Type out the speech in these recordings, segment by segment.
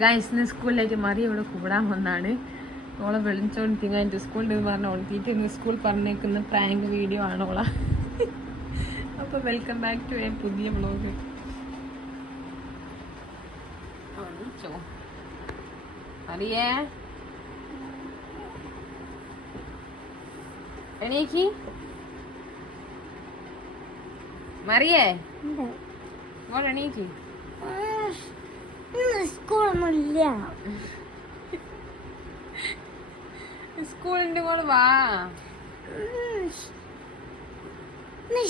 Guys ഇന്ന് സ്കൂളിലേക്ക് മറി ഇവിടെ കൂടാൻ വന്നാണ്. ഓളെ വിളിച്ചോണ്ട് തിങ്ങാൻ്റെ സ്കൂളിൽ പറഞ്ഞ ഓളത്തിയിട്ട് ഇന്ന് സ്കൂൾ പറഞ്ഞേക്കുന്ന പ്രാങ്ക് വീഡിയോ ആണ് ഓള. അപ്പോൾ വെൽക്കം ബാക്ക് ടു എ പുതിയ വ്ളോഗ്. അറിയേ എണീക്ക് മറിയേ എണീക്ക്. സ്കൂളൊന്നുമില്ല. സ്കൂളിന്റെ മോള് വാ.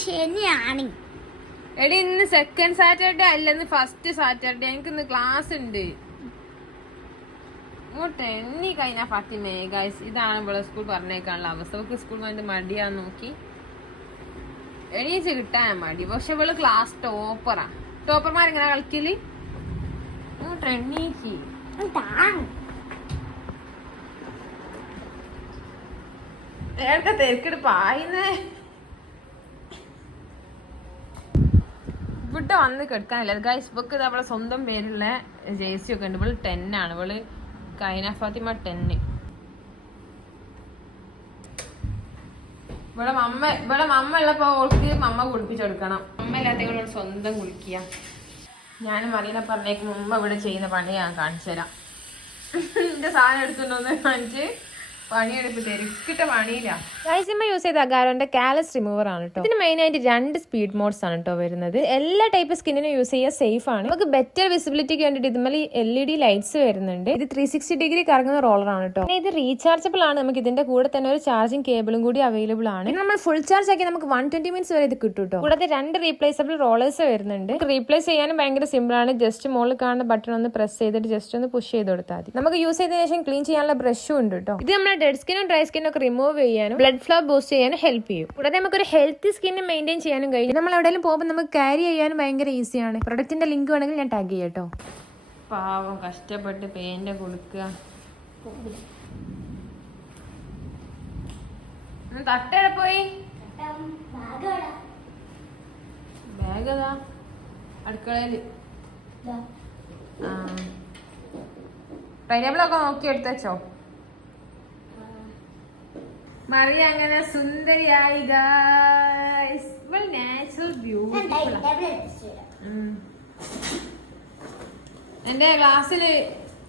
ശരിയാണ് എടി ഇന്ന് സെക്കൻഡ് സാറ്റർഡേ അല്ല, ഇന്ന് ഫസ്റ്റ് സാറ്റർഡേ. എനിക്ക് ഇന്ന് ക്ലാസ് ഉണ്ട്. ഇങ്ങോട്ട് എണ്ണി കഴിഞ്ഞാ ഫാത്തിമേ. ഗൈസ് ഇതാണ് ഇവിടെ സ്കൂൾ പറഞ്ഞേക്കാനുള്ള അവസ്ഥ. അവൾക്ക് സ്കൂൾ വന്നിട്ട് മടിയാന്ന് നോക്കി എണീച്ച് കിട്ടാൻ മടി. പക്ഷെ ഇവള് ക്ലാസ് ടോപ്പറാ. ടോപ്പർമാരെങ്ങനെ കളിക്കല്? ഇങ്ങോട്ട് എണ്ണീക്ക്. ഏതൊക്കെ തിരക്കിട്ട് പായുന്നേ. ഇവിടെ വന്ന് കെടുക്കാനില്ല ഗൈസ്. ഇവക്ക് ഇത് അവളെ സ്വന്തം പേരുള്ള ജേഴ്സി ഒക്കെ ഉണ്ട്. ഇവള് 10 ആണ്. ഇവള് കൈന ഫാത്തിമ 10. ഇവിടെ മമ്മ ഉള്ളപ്പോ ഓൾക്ക് മമ്മ കുളിപ്പിച്ചെടുക്കണം. മമ്മ ഇല്ലാത്ത സ്വന്തം കുളിക്കുക. ഞാനും മറീനെ പറഞ്ഞേക്ക് മുമ്പ് ഇവിടെ ചെയ്യുന്ന പണി ഞാൻ കാണിച്ചു തരാം. എന്റെ സാധനം എടുത്തുണ്ടോന്ന് കാണിച്ച് പണിയെടുപ്പ് തിരക്കിട്ട പണിയില്ല. ഗൈസിമ്മ യൂസ് ചെയ്ത അഗാരോന്റെ കാലസ് റിമൂവർ ആണ് കേട്ടോ. ഇതിന് മെയിൻ ആയിട്ട് 2 സ്പീഡ് മോഡ്സ് ആണ് കേട്ടോ വരുന്നത്. എല്ലാ ടൈപ്പ് സ്കിന്നിനും യൂസ് ചെയ്യാൻ സേഫ് ആണ്. നമുക്ക് ബെറ്റർ വിസിബിലിറ്റിക്ക് വേണ്ടിയിട്ട് ഇതുമേൽ LED ലൈറ്റ്സ് വരുന്നുണ്ട്. ഇത് 360 ഡിഗ്രി കറങ്ങുന്ന റോളർ ആണ് കേട്ടോ. ഇത് റീചാർജബിൾ ആണ്. നമുക്ക് ഇതിന്റെ കൂടെ തന്നെ ഒരു ചാർജിങ് കേബിളും കൂടി അവൈലബിൾ ആണ്. നമ്മൾ ഫുൾ ചാർജ് ആക്കി നമുക്ക് 120 മിനിറ്റ്സ് വരെ ഇത് കിട്ടും കേട്ടോ. കൂടാതെ 2 റീപ്ലേസബിൾ റോളേഴ്സ് വരുന്നുണ്ട്. റീപ്ലേസ് ചെയ്യാനും ഭയങ്കര സിമ്പിൾ ആണ്. ജസ്റ്റ് മുകളിൽ കാണുന്ന ബട്ടൺ ഒന്ന് പ്രസ് ചെയ്തിട്ട് ജസ്റ്റ് ഒന്ന് പുഷ് ചെയ്ത് കൊടുത്താൽ മതി. നമുക്ക് യൂസ് ചെയ്തതിനു ശേഷം ക്ലീൻ ചെയ്യാനുള്ള ബ്രഷും ഉണ്ട് കേട്ടോ. ഇത് നമ്മുടെ ഡെഡ് സ്കിന്നും ഡ്രൈ സ്കിന്നും ഒക്കെ റിമൂവ് ചെയ്യാനും ബ്ലഡ് ഫ്ലോ ബൂസ്റ്റ് ചെയ്യാനും ഹെൽപ്പ് ചെയ്യും. കൂടാതെ നമുക്കൊരു ഹെൽത്തി സ്കിന്ന് മെയിൻറ്റെയിൻ ചെയ്യാനും കഴിയും. നമ്മൾ എവിടെയെങ്കിലും പോകുമ്പോൾ നമുക്ക് ക്യാരി ചെയ്യാനും ഭയങ്കര ഈസിയാണ്. പ്രൊഡക്റ്റിന്റെ ലിങ്ക് വേണമെങ്കിൽ ഞാൻ ടാഗ് ചെയ്യാം കേട്ടോ. പാവം കഷ്ടപ്പെട്ട് പെയിന്റ് കൊടുക്കുക. തട്ടേടെ പോയി ബാഗ് ഏതാ? അടുക്കളയില്. പൈനാപ്പിളൊക്കെ നോക്കി എടുത്തോ. മറിയ അങ്ങനെ സുന്ദരിയായി ഗൈസ്. Natural beautiful. എന്റെ ക്ലാസ്സില്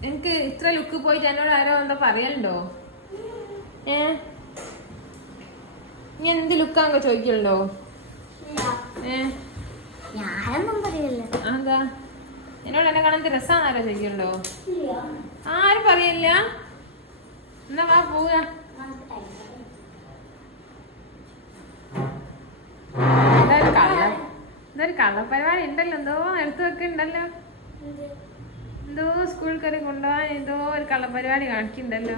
എനിക്ക് ഇത്ര ലുക്ക് പോയിട്ട് എന്നോട് ആരോ എന്താ പറയലുണ്ടോ? നീ എന്ത് ലുക്കാന്നൊക്കെ ചോദിക്കലുണ്ടോ? എന്താ എന്നോട് എന്നെ കാണാൻ രസാന്ന് ആരോ ചോദിക്കലുണ്ടോ? ആരും പറയില്ല. എന്നാ വാ പോവുക. ഇതൊരു കള്ളപ്പരിപാടി ഉണ്ടല്ലോ. എന്തോ എടുത്തു വെക്കുന്നുണ്ടല്ലോ. എന്തോ സ്കൂളിൽ കയറി കൊണ്ടുപോകാൻ എന്തോ ഒരു കള്ളപ്പരിപാടി കാണിക്കുന്നുണ്ടല്ലോ.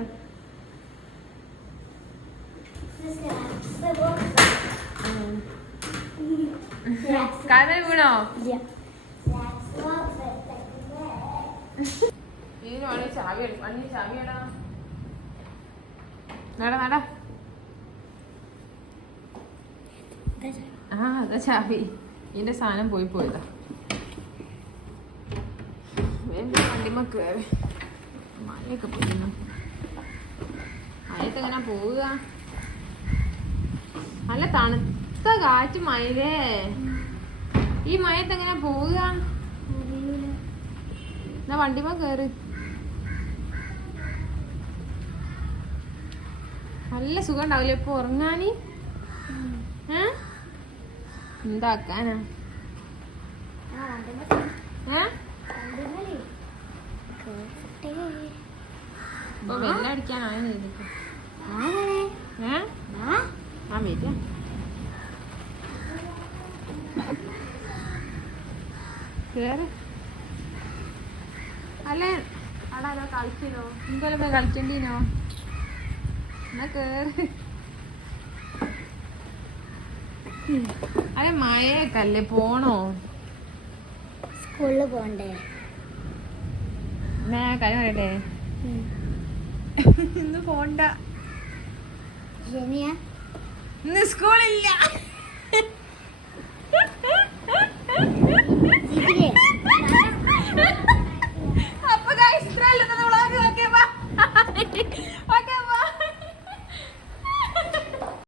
കാര്യം വീണോ? ഇതിന് ചാവിയടാ. നടാ. അതാ ചാവി. ഇതിന്റെ സാധനം പോയതാ. വണ്ടിമ്മ കയറി മഴയൊക്കെ പോയിരുന്നു. മഴയത്ത് എങ്ങനെ പോവുക? നല്ല തണുത്ത കാറ്റ് മഴയിലേ. ഈ മഴയത്ത് എങ്ങനെ പോവുക? എന്നാ വണ്ടിമ്മ കയറി. നല്ല സുഖം ഉണ്ടാവില്ലേ ഇപ്പൊ ഉറങ്ങാന്? എന്താക്കാനാ? ഇപ്പൊ വെല്ലടിക്കാനാണ് ചെയ്തിട്ട്. വരിക. കേറ്. അല്ലേ അടാലോ കളിച്ചോ? എന്തല്ലോ കളിക്കണ്ടീനോ? എന്നാ കേറ്. അതെ മഴയൊക്കെ പോണോ? സ്കൂളിൽ പോണ്ടേ? കാര്യം പറയട്ടെ. ഇന്ന് പോണ്ട. ഇന്ന് സ്കൂളില്ല. അപ്പൊ